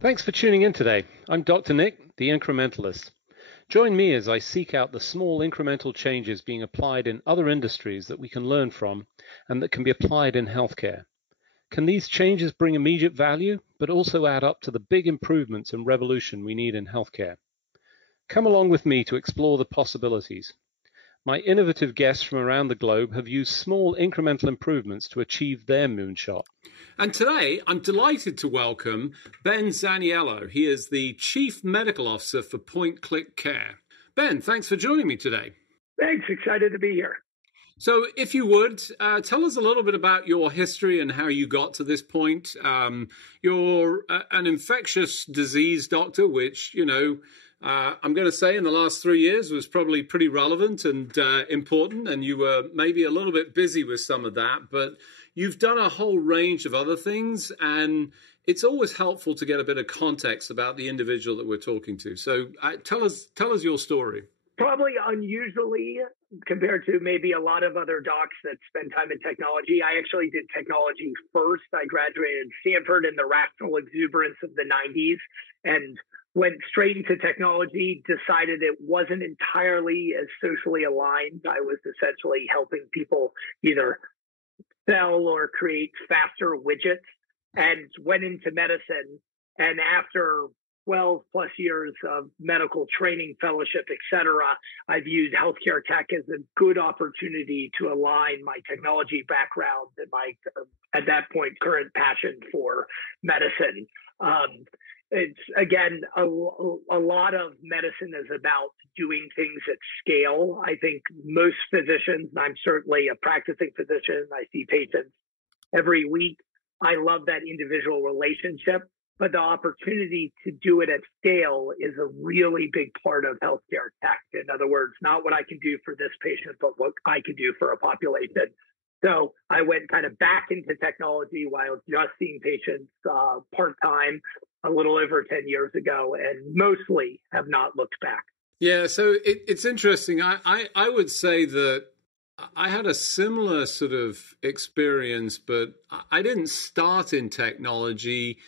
Thanks for tuning in today. I'm Dr. Nick, the Incrementalist. Join me as I seek out the small incremental changes being applied in other industries that we can learn from and that can be applied in healthcare. Can these changes bring immediate value, but also add up to the big improvements and revolution we need in healthcare? Come along with me to explore the possibilities. My innovative guests from around the globe have used small incremental improvements to achieve their moonshot. And today, I'm delighted to welcome Ben Zaniello. He is the Chief Medical Officer for Point Click Care. Ben, thanks for joining me today. Thanks. Excited to be here. So if you would, tell us a little bit about your history and how you got to this point. You're an infectious disease doctor, which, I'm going to say in the last 3 years was probably pretty relevant and important, and you were maybe a little bit busy with some of that, but you've done a whole range of other things, and it's always helpful to get a bit of context about the individual that we're talking to. So tell us your story. Probably unusually compared to maybe a lot of other docs that spend time in technology. I actually did technology first. I graduated Stanford in the rational exuberance of the 90s and went straight into technology, decided it wasn't entirely as socially aligned. I was essentially helping people either sell or create faster widgets, and went into medicine. And after 12 plus years of medical training, fellowship, et cetera, I've used healthcare tech as a good opportunity to align my technology background and my, at that point, current passion for medicine. It's, again, a lot of medicine is about doing things at scale. I think most physicians, and I'm certainly a practicing physician, I see patients every week. I love that individual relationship, but the opportunity to do it at scale is a really big part of healthcare tech. In other words, not what I can do for this patient, but what I can do for a population. So I went kind of back into technology while just seeing patients part-time a little over 10 years ago, and mostly have not looked back. Yeah, so it's interesting. I would say that I had a similar sort of experience, but I didn't start in technology.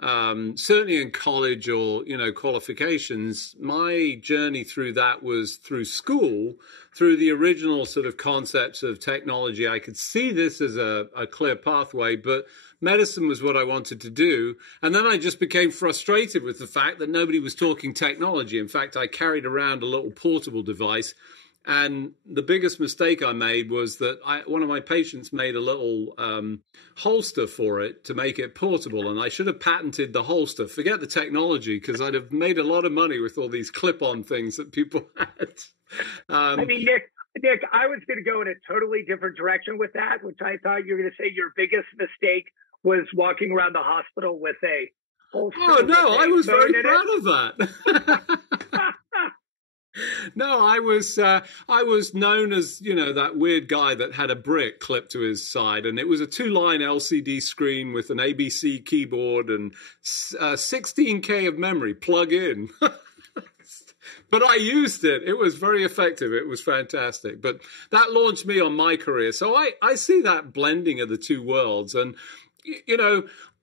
Certainly in college or, qualifications, my journey through that was through school, through the original sort of concepts of technology. I could see this as a clear pathway, but medicine was what I wanted to do. And then I just became frustrated with the fact that nobody was talking technology. In fact, I carried around a little portable device. And the biggest mistake I made was that one of my patients made a little holster for it to make it portable. And I should have patented the holster. Forget the technology, because I'd have made a lot of money with all these clip-on things that people had. Nick, I was going to go in a totally different direction with that, which I thought you were going to say your biggest mistake was walking around the hospital with a holster. Oh, no, I was very proud of that. No, I was known as, that weird guy that had a brick clipped to his side, and it was a 2-line LCD screen with an ABC keyboard and 16K of memory plug in. But I used it. It was very effective. It was fantastic. But that launched me on my career. So I see that blending of the two worlds. And,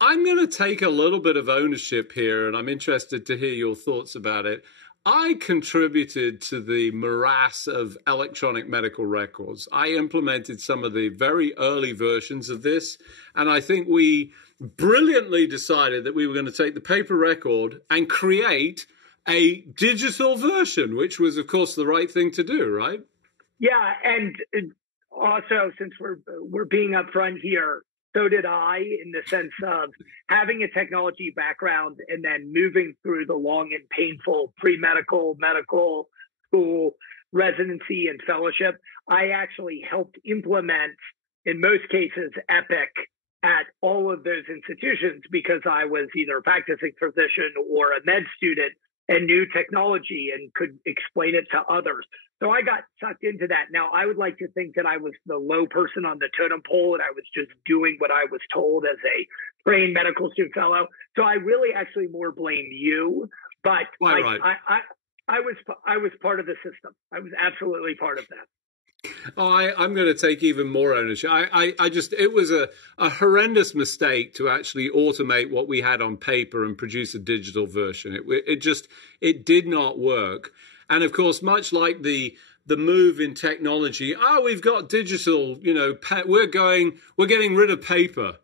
I'm going to take a little bit of ownership here, and I'm interested to hear your thoughts about it. I contributed to the morass of electronic medical records. I implemented some of the very early versions of this, and I think we brilliantly decided that we were going to take the paper record and create a digital version, which was, of course, the right thing to do, right? Yeah, and also, since we're being upfront here, so did I, in the sense of having a technology background and then moving through the long and painful pre-medical, medical school, residency, and fellowship. I actually helped implement, in most cases, Epic at all of those institutions because I was either a practicing physician or a med student and knew technology and could explain it to others. So I got sucked into that. Now, I would like to think that I was the low person on the totem pole and I was just doing what I was told as a trained medical student fellow. So I really actually more blame you. But right. I was part of the system. I was absolutely part of that. Oh, I'm going to take even more ownership. I just, it was a horrendous mistake to actually automate what we had on paper and produce a digital version. It did not work. And of course, much like the move in technology, we've got digital, we're getting rid of paper.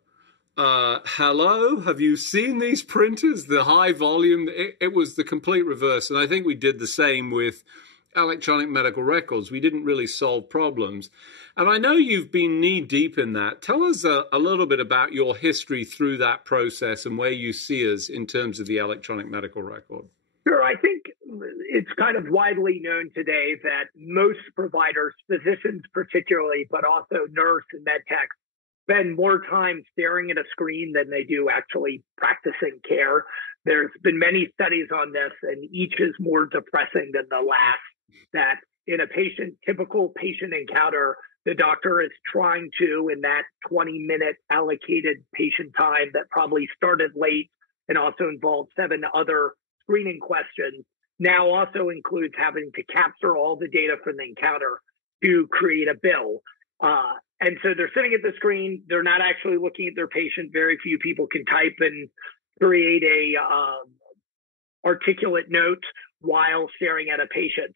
Hello, have you seen these printers? The high volume, it was the complete reverse. And I think we did the same with electronic medical records. We didn't really solve problems. And I know you've been knee deep in that. Tell us a little bit about your history through that process and where you see us in terms of the electronic medical record. Sure. I think it's kind of widely known today that most providers, physicians particularly, but also nurse and med tech, spend more time staring at a screen than they do actually practicing care. There's been many studies on this, and each is more depressing than the last. That in a typical patient encounter, the doctor is trying to, in that 20-minute allocated patient time that probably started late and also involved 7 other screening questions, now also includes having to capture all the data from the encounter to create a bill. And so they're sitting at the screen. They're not actually looking at their patient. Very few people can type and create a articulate note while staring at a patient.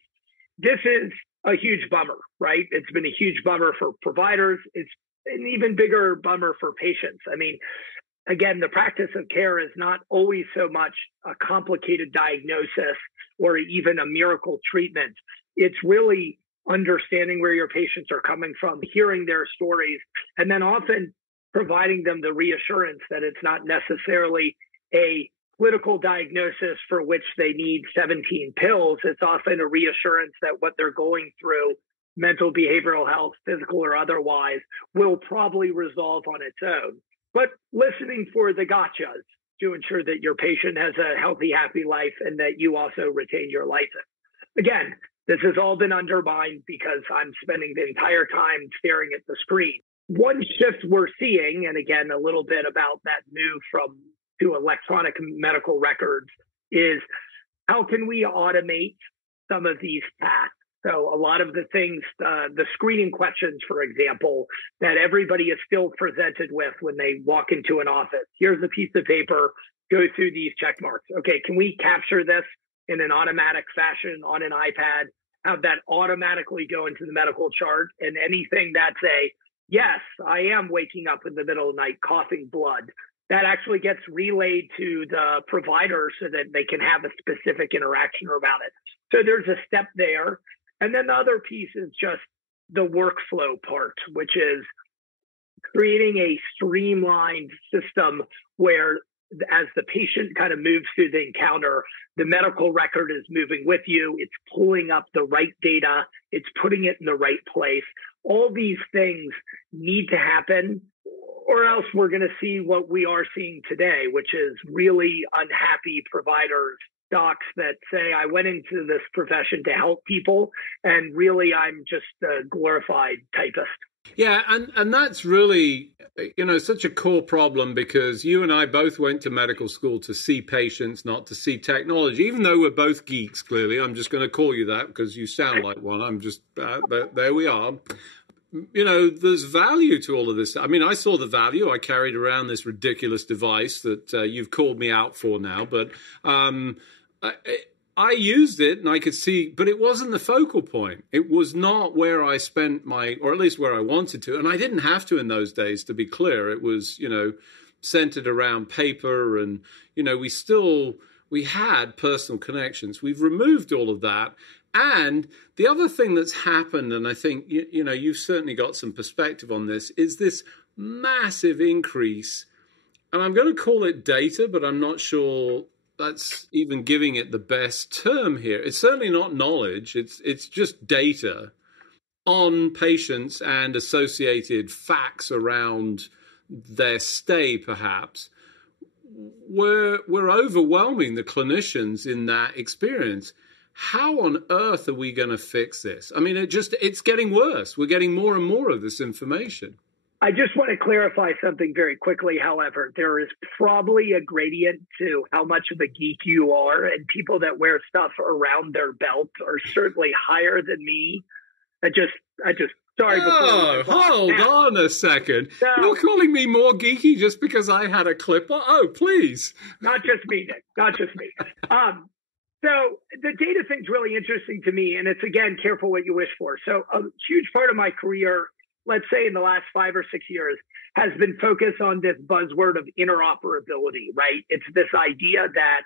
This is a huge bummer, right? It's been a huge bummer for providers. It's an even bigger bummer for patients. I mean, again, the practice of care is not always so much a complicated diagnosis or even a miracle treatment. It's really understanding where your patients are coming from, hearing their stories, and then often providing them the reassurance that it's not necessarily a clinical diagnosis for which they need 17 pills. It's often a reassurance that what they're going through, mental, behavioral health, physical or otherwise, will probably resolve on its own. But listening for the gotchas to ensure that your patient has a healthy, happy life and that you also retain your license. Again, this has all been undermined because I'm spending the entire time staring at the screen. One shift we're seeing, and again, a little bit about that move to electronic medical records, is how can we automate some of these tasks? So a lot of the things, the screening questions, for example, that everybody is still presented with when they walk into an office. Here's a piece of paper, go through these check marks. Okay, can we capture this in an automatic fashion on an iPad, have that automatically go into the medical chart, and anything that's yes, I am waking up in the middle of the night coughing blood, that actually gets relayed to the provider so that they can have a specific interaction about it. So there's a step there. And then the other piece is just the workflow part, which is creating a streamlined system where as the patient kind of moves through the encounter, the medical record is moving with you. It's pulling up the right data. It's putting it in the right place. All these things need to happen, or else we're going to see what we are seeing today, which is really unhappy providers, docs that say, I went into this profession to help people, and really I'm just a glorified typist. Yeah, and that's really, such a core problem, because you and I both went to medical school to see patients, not to see technology, even though we're both geeks, clearly. I'm just going to call you that because you sound like one. I'm just, but there we are. There's value to all of this. I mean, I saw the value. I carried around this ridiculous device that you've called me out for now, but I used it and I could see, but it wasn't the focal point. It was not where I spent or at least where I wanted to. And I didn't have to in those days, to be clear. It was, centered around paper, and, we had personal connections. We've removed all of that. And the other thing that's happened, and I think, you've certainly got some perspective on this, is this massive increase. And I'm going to call it data, but I'm not sure that's even giving it the best term here. It's certainly not knowledge. It's just data on patients and associated facts around their stay, perhaps. We're overwhelming the clinicians in that experience. How on earth are we going to fix this? I mean, it's getting worse. We're getting more and more of this information. I just want to clarify something very quickly, however. There is probably a gradient to how much of a geek you are, and people that wear stuff around their belt are certainly higher than me. Sorry. Oh, hold on a second. So, you're calling me more geeky just because I had a clipper? Oh, please. Not just me, Nick. Not just me. So the data thing's really interesting to me, and it's, again, careful what you wish for. So a huge part of my career, let's say in the last 5 or 6 years, has been focused on this buzzword of interoperability, right? It's this idea that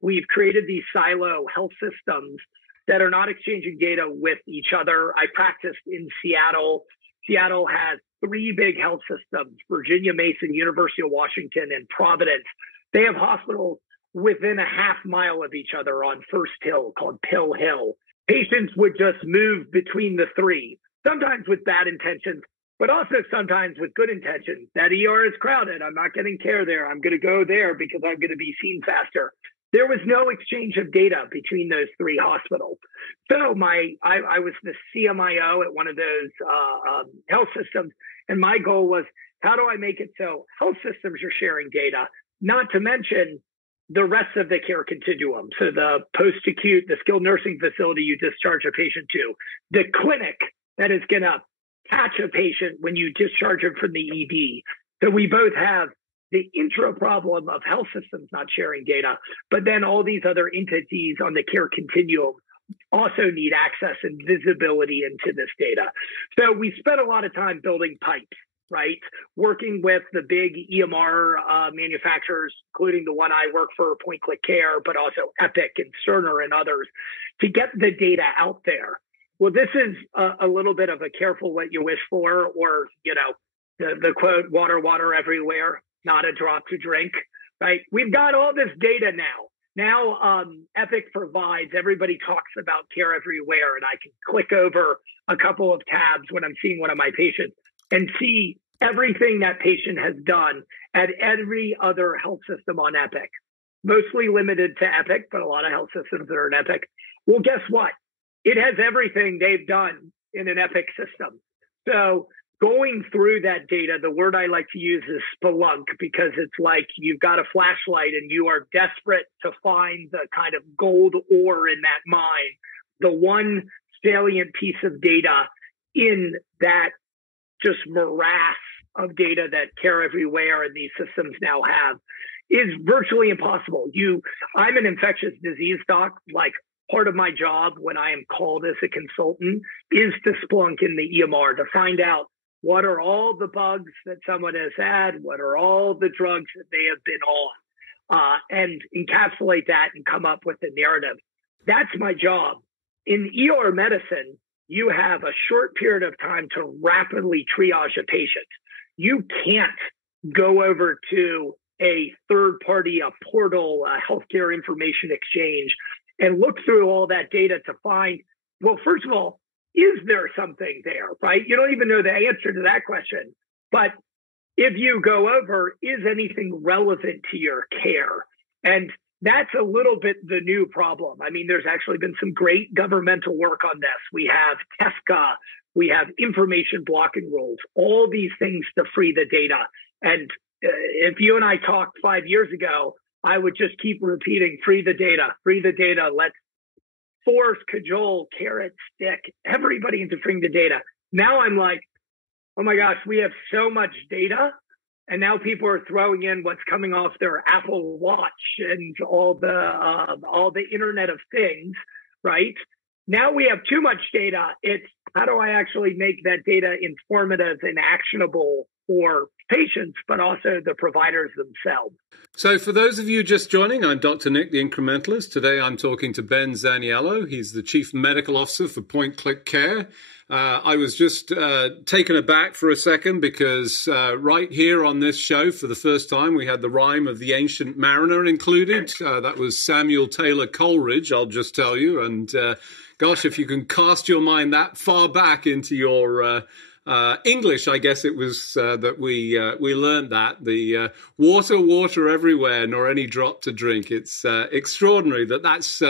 we've created these silo health systems that are not exchanging data with each other. I practiced in Seattle. Seattle has 3 big health systems, Virginia Mason, University of Washington, and Providence. They have hospitals within a half mile of each other on First Hill, called Pill Hill. Patients would just move between the 3, sometimes with bad intentions, but also sometimes with good intentions. That ER is crowded. I'm not getting care there. I'm going to go there because I'm going to be seen faster. There was no exchange of data between those 3 hospitals. So I was the CMIO at one of those health systems, and my goal was, how do I make it so health systems are sharing data, not to mention the rest of the care continuum. So the post-acute, the skilled nursing facility you discharge a patient to, the clinic that is going to catch a patient when you discharge him from the ED. So we both have the intro problem of health systems not sharing data, but then all these other entities on the care continuum also need access and visibility into this data. So we spent a lot of time building pipes, right? Working with the big EMR manufacturers, including the one I work for, Point Click Care, but also Epic and Cerner and others, to get the data out there. Well, this is a little bit of a careful what you wish for, or, the quote, water everywhere, not a drop to drink, right? We've got all this data now. Now, Epic provides, everybody talks about care everywhere, and I can click over a couple of tabs when I'm seeing one of my patients and see everything that patient has done at every other health system on Epic, mostly limited to Epic, but a lot of health systems that are in Epic. Well, guess what? It has everything they've done in an Epic system. So going through that data, the word I like to use is spelunk, because it's like you've got a flashlight and you are desperate to find the kind of gold ore in that mine, the one salient piece of data in that just morass of data that Care Everywhere and these systems now have is virtually impossible. I'm an infectious disease doc. Like, part of my job when I am called as a consultant is to splunk in the EMR to find out what are all the bugs that someone has had, what are all the drugs that they have been on, and encapsulate that and come up with a narrative. That's my job. In ER medicine, you have a short period of time to rapidly triage a patient. You can't go over to a third party, a portal, a healthcare information exchange, and look through all that data to find, well, first of all, is there something there, right? You don't even know the answer to that question. But if you go over, is anything relevant to your care? And that's a little bit the new problem. I mean, there's actually been some great governmental work on this. We have TEFCA, we have information blocking rules, all these things to free the data. And if you and I talked 5 years ago, I would just keep repeating, free the data, let's force, cajole, carrot, stick, everybody into freeing the data. Now I'm like, oh my gosh, we have so much data. And now people are throwing in what's coming off their Apple Watch and all the Internet of Things, right? Now we have too much data. It's how do I actually make that data informative and actionable for patients, but also the providers themselves. So for those of you just joining, I'm Dr. Nick, the Incrementalist. Today I'm talking to Ben Zaniello. He's the Chief Medical Officer for Point Click Care. I was just taken aback for a second because right here on this show, for the first time, we had the rhyme of the Ancient Mariner included. That was Samuel Taylor Coleridge, I'll just tell you. And gosh, if you can cast your mind that far back into your English, I guess it was that we learned that the water everywhere, nor any drop to drink. It's extraordinary that's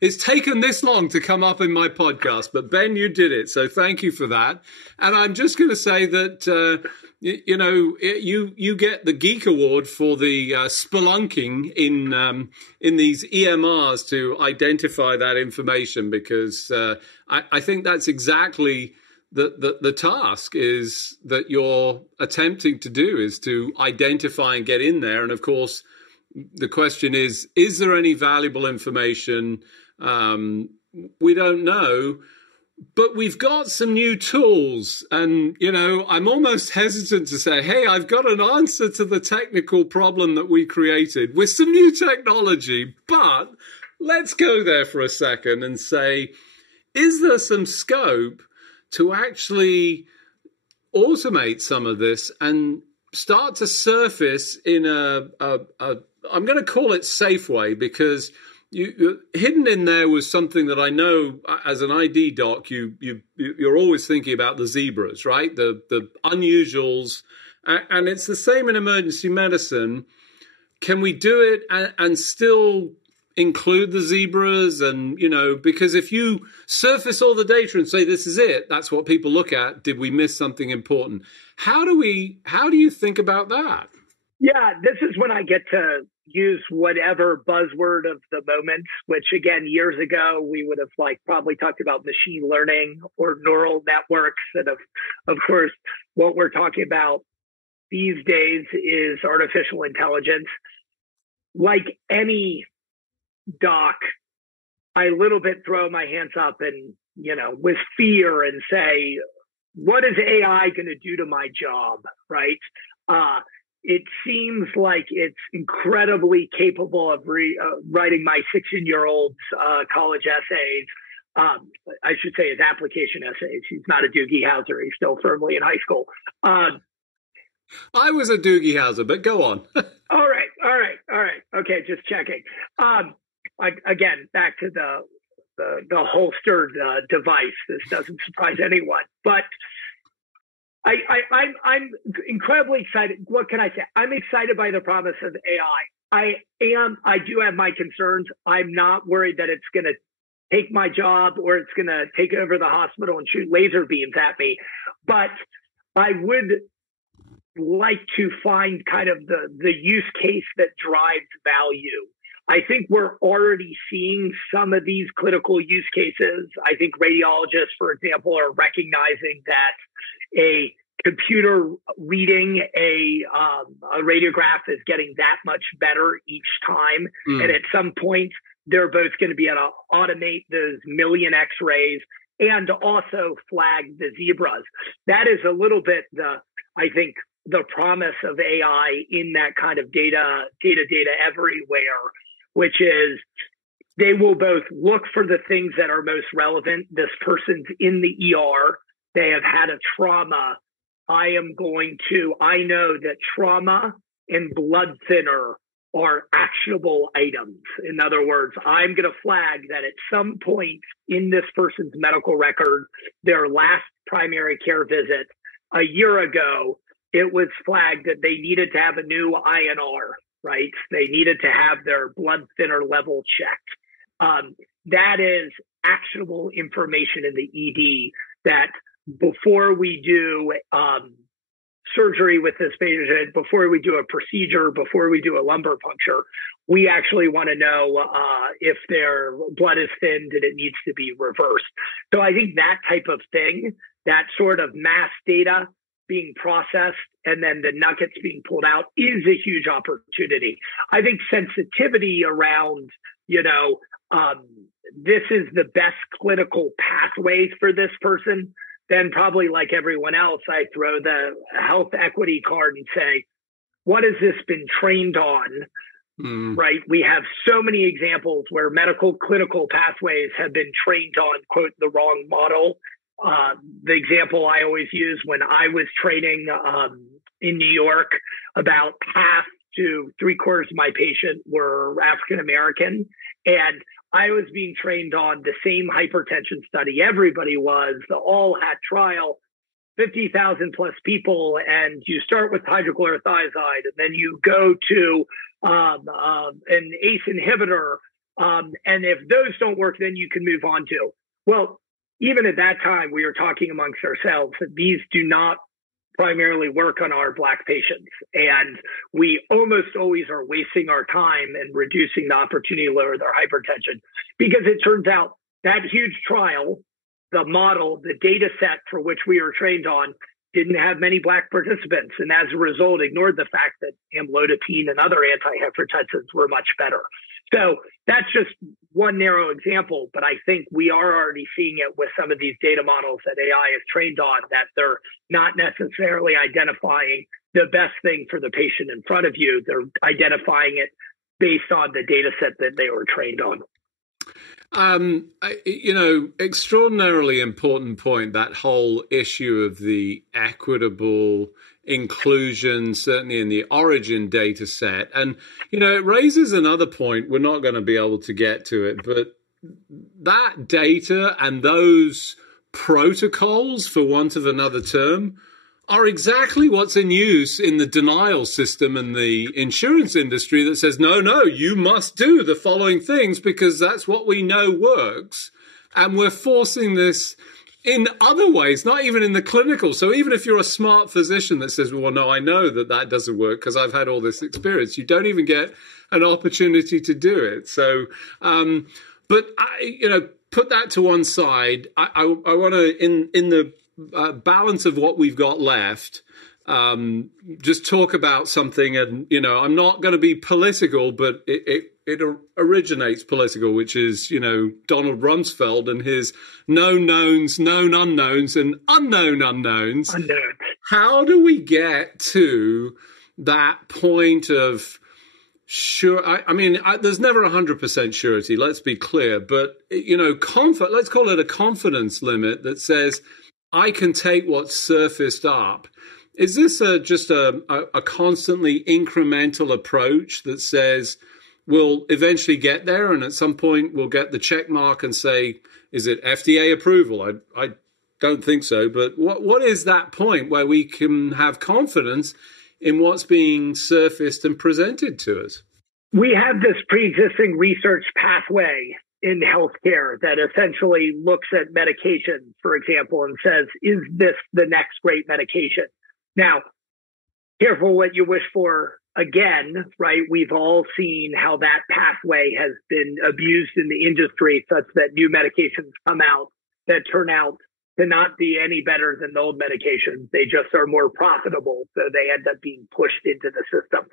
it's taken this long to come up in my podcast, but Ben, you did it, so thank you for that. And I'm just going to say that you get the Geek Award for the spelunking in these EMRs to identify that information, because I think that's exactly the task is that you're attempting to do is to identify and get in there. And of course, the question is there any valuable information? We don't know, but we've got some new tools. And, I'm almost hesitant to say, hey, I've got an answer to the technical problem that we created with some new technology. But let's go there for a second and say, is there some scope to actually automate some of this and start to surface in I'm going to call it safe way, because hidden in there was something that I know as an ID doc, you're always thinking about the zebras, right? The unusuals, and it's the same in emergency medicine. Can we do it and still include the zebras? And, because if you surface all the data and say, this is it, that's what people look at. Did we miss something important? How do you think about that? Yeah, this is when I get to use whatever buzzword of the moment, which again, years ago, we would have probably talked about machine learning or neural networks. And of course, what we're talking about these days is artificial intelligence. Like any doc, I a little bit throw my hands up and, with fear and say, what is AI going to do to my job, right? It seems like it's incredibly capable of writing my 16-year-old's college essays. I should say his application essays. He's not a Doogie Howser. He's still firmly in high school. I was a Doogie Howser, but go on. All right. Okay, just checking. Again, back to the holstered device. This doesn't surprise anyone, but I'm incredibly excited. What can I say? I'm excited by the promise of AI. I do have my concerns. I'm not worried that it's going to take my job or it's going to take over the hospital and shoot laser beams at me. But I would like to find kind of the use case that drives value. I think we're already seeing some of these clinical use cases. I think radiologists, for example, are recognizing that a computer reading a radiograph is getting that much better each time. And at some point, they're both going to be able to automate those million X-rays and also flag the zebras. That is a little bit I think, the promise of AI in that kind of data everywhere, which is they will both look for the things that are most relevant. This person's in the ER. They have had a trauma. I know that trauma and blood thinner are actionable items. In other words, I'm going to flag that at some point in this person's medical record, their last primary care visit a year ago, it was flagged that they needed to have a new INR, right? They needed to have their blood thinner level checked. That is actionable information in the ED that before we do surgery with this patient, before we do a procedure, before we do a lumbar puncture, we actually want to know if their blood is thinned and it needs to be reversed. So I think that type of thing, that sort of mass data being processed and then the nuggets being pulled out is a huge opportunity. I think sensitivity around, this is the best clinical pathways for this person, then probably like everyone else, I throw the health equity card and say, what has this been trained on? Right? We have so many examples where medical clinical pathways have been trained on, quote, the wrong model. The example I always use when I was training in New York, about half to 3/4 of my patients were African-American. And I was being trained on the same hypertension study everybody was, the all hat trial, 50,000 plus people. And you start with hydrochlorothiazide, and then you go to an ACE inhibitor. And if those don't work, then you can move on to. Well, even at that time, we were talking amongst ourselves that these do not primarily work on our Black patients. And we almost always are wasting our time and reducing the opportunity to lower their hypertension, because it turns out that huge trial the model, the data set for which we were trained on, didn't have many Black participants, and as a result, ignored the fact that amlodipine and other antihypertensives were much better. So that's just one narrow example, but I think we are already seeing it with some of these data models that AI is trained on, that they're not necessarily identifying the best thing for the patient in front of you. They're identifying it based on the data set that they were trained on. Extraordinarily important point, that whole issue of the equitable inclusion, certainly in the origin data set. And, it raises another point. We're not going to be able to get to it, but that data and those protocols, for want of another term, are exactly what's in use in the denial system and the insurance industry that says, no, you must do the following things because that's what we know works. And we're forcing this in other ways, not even in the clinical. So even if you're a smart physician that says, well, no, I know that doesn't work because I've had all this experience, you don't even get an opportunity to do it. So, but put that to one side. I want to, in the balance of what we've got left, just talk about something. And, I'm not going to be political, but it originates political, which is, Donald Rumsfeld and his known knowns, known unknowns, and unknown unknowns. How do we get to that point of sure? There's never 100% surety, let's be clear, but, let's call it a confidence limit that says, I can take what's surfaced up. Is this just a constantly incremental approach that says we'll eventually get there and at some point we'll get the check mark and say, is it FDA approval? I don't think so. But what is that point where we can have confidence in what's being surfaced and presented to us? We have this pre-existing research pathway in healthcare that essentially looks at medication, for example, and says, is this the next great medication? Now, careful what you wish for again, right? We've all seen how that pathway has been abused in the industry such that new medications come out that turn out to not be any better than the old medications. They just are more profitable, so they end up being pushed into the system.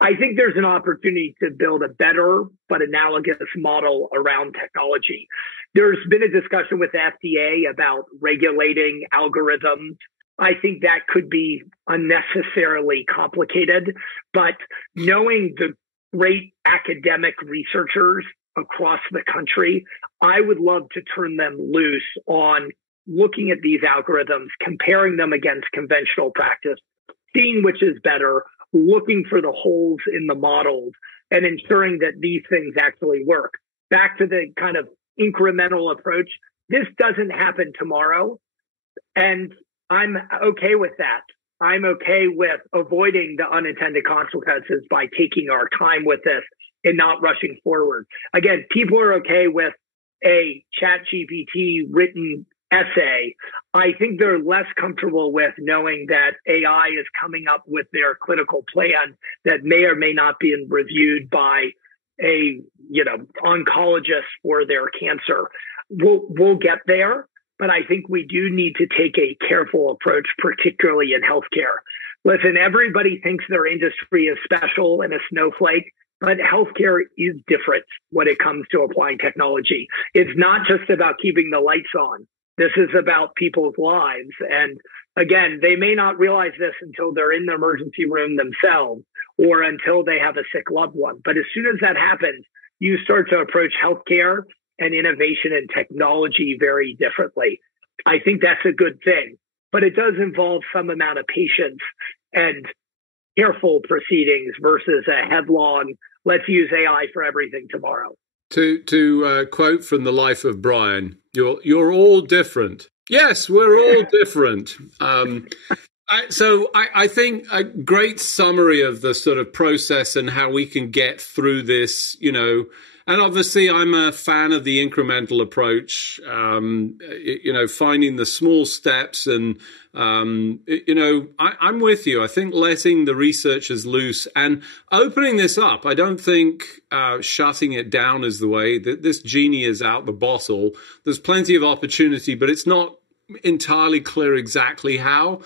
I think there's an opportunity to build a better but analogous model around technology. There's been a discussion with the FDA about regulating algorithms. I think that could be unnecessarily complicated, but knowing the great academic researchers across the country, I would love to turn them loose on looking at these algorithms, comparing them against conventional practice, seeing which is better, looking for the holes in the models, and ensuring that these things actually work. Back to the kind of incremental approach, this doesn't happen tomorrow, and I'm okay with that. I'm okay with avoiding the unintended consequences by taking our time with this and not rushing forward. Again, people are okay with a ChatGPT written essay. I think they're less comfortable with knowing that AI is coming up with their clinical plan that may or may not be reviewed by a oncologist for their cancer. We'll get there, but I think we do need to take a careful approach, particularly in healthcare. Listen, everybody thinks their industry is special and a snowflake, but healthcare is different when it comes to applying technology. It's not just about keeping the lights on. This is about people's lives. And again, they may not realize this until they're in the emergency room themselves or until they have a sick loved one. But as soon as that happens, you start to approach healthcare and innovation and technology very differently. I think that's a good thing, but it does involve some amount of patience and careful proceedings versus a headlong, let's use AI for everything tomorrow. To quote from The Life of Brian, you're all different. Yes, we're all different. So I think a great summary of the sort of process and how we can get through this, And obviously, I'm a fan of the incremental approach, finding the small steps. And, I'm with you. I think letting the researchers loose and opening this up, I don't think shutting it down is the way. This genie is out the bottle. There's plenty of opportunity, but it's not entirely clear exactly how.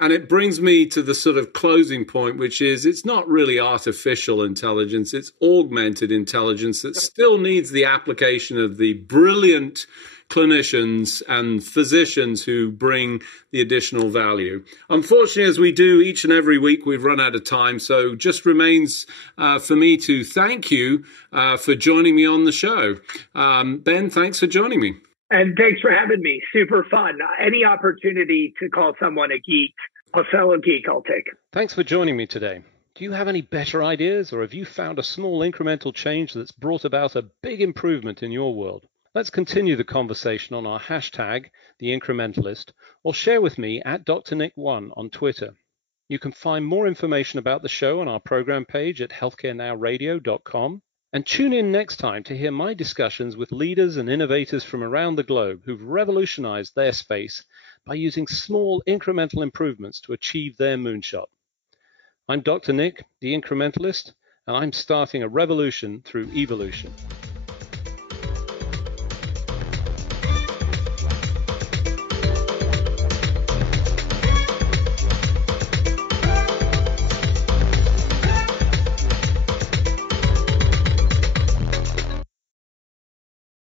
And it brings me to the sort of closing point, which is it's not really artificial intelligence. It's augmented intelligence that still needs the application of the brilliant clinicians and physicians who bring the additional value. Unfortunately, as we do each and every week, we've run out of time. So just remains for me to thank you for joining me on the show. Ben, thanks for joining me. And thanks for having me. Super fun. Any opportunity to call someone a geek, a fellow geek, I'll take. Thanks for joining me today. Do you have any better ideas, or have you found a small incremental change that's brought about a big improvement in your world? Let's continue the conversation on our hashtag, The Incrementalist, or share with me at DrNick1 on Twitter. You can find more information about the show on our program page at healthcarenowradio.com. And tune in next time to hear my discussions with leaders and innovators from around the globe who've revolutionized their space by using small incremental improvements to achieve their moonshot. I'm Dr. Nick, the Incrementalist, and I'm starting a revolution through evolution.